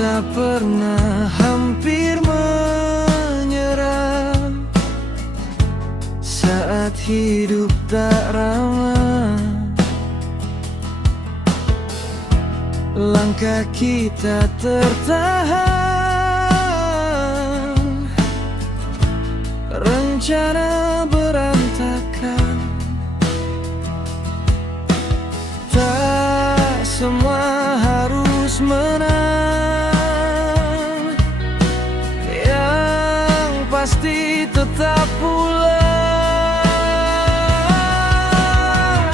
tak pernah hampir menyerah saat hidup tak ramah. Langkah kita tertahan, rencana berantakan. Tak semua harus menang, yang pasti tetap pulang.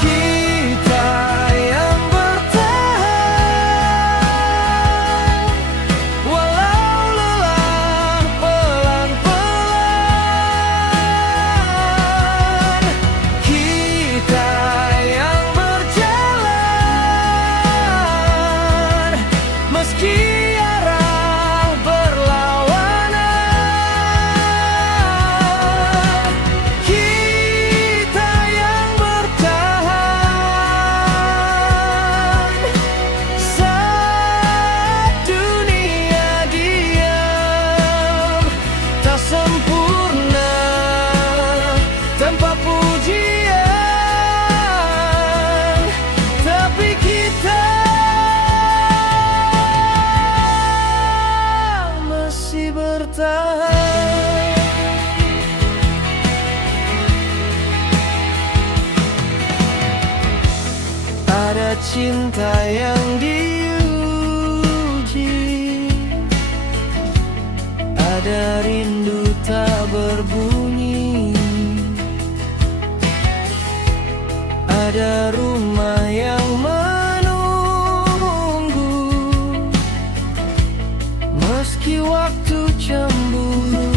Kita yang bertahan, walau lelah pelan-pelan. Kita yang berjalan, meski arah berlawanan. Kita yang bertahan saat dunia diam. Tak sempurna tanpa pujian, tapi kita masih bertahan. Ada cinta yang diuji, ada rindu tak berbunyi, ada rumah yang menunggu, meski waktu cemburu.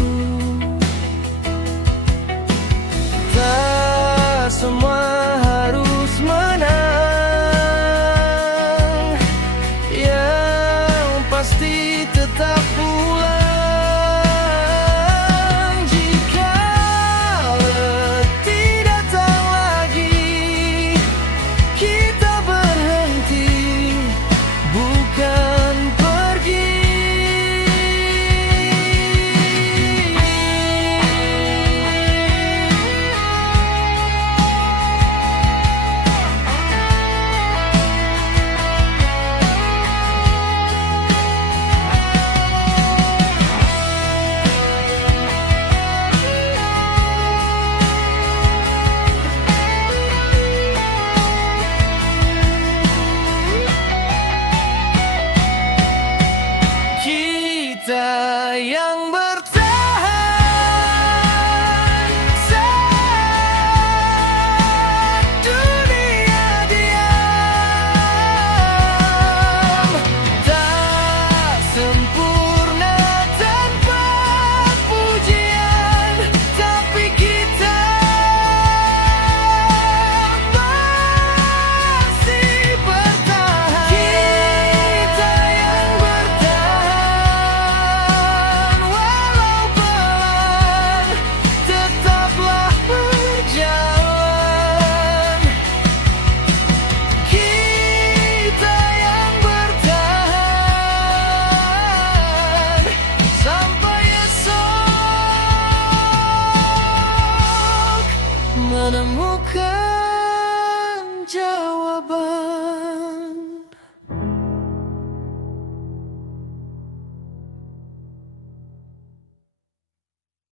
Tak semua harus menang, yang pasti tetap pulang. Jika letih datang lagi, kita berhenti, bukan pergi. Kita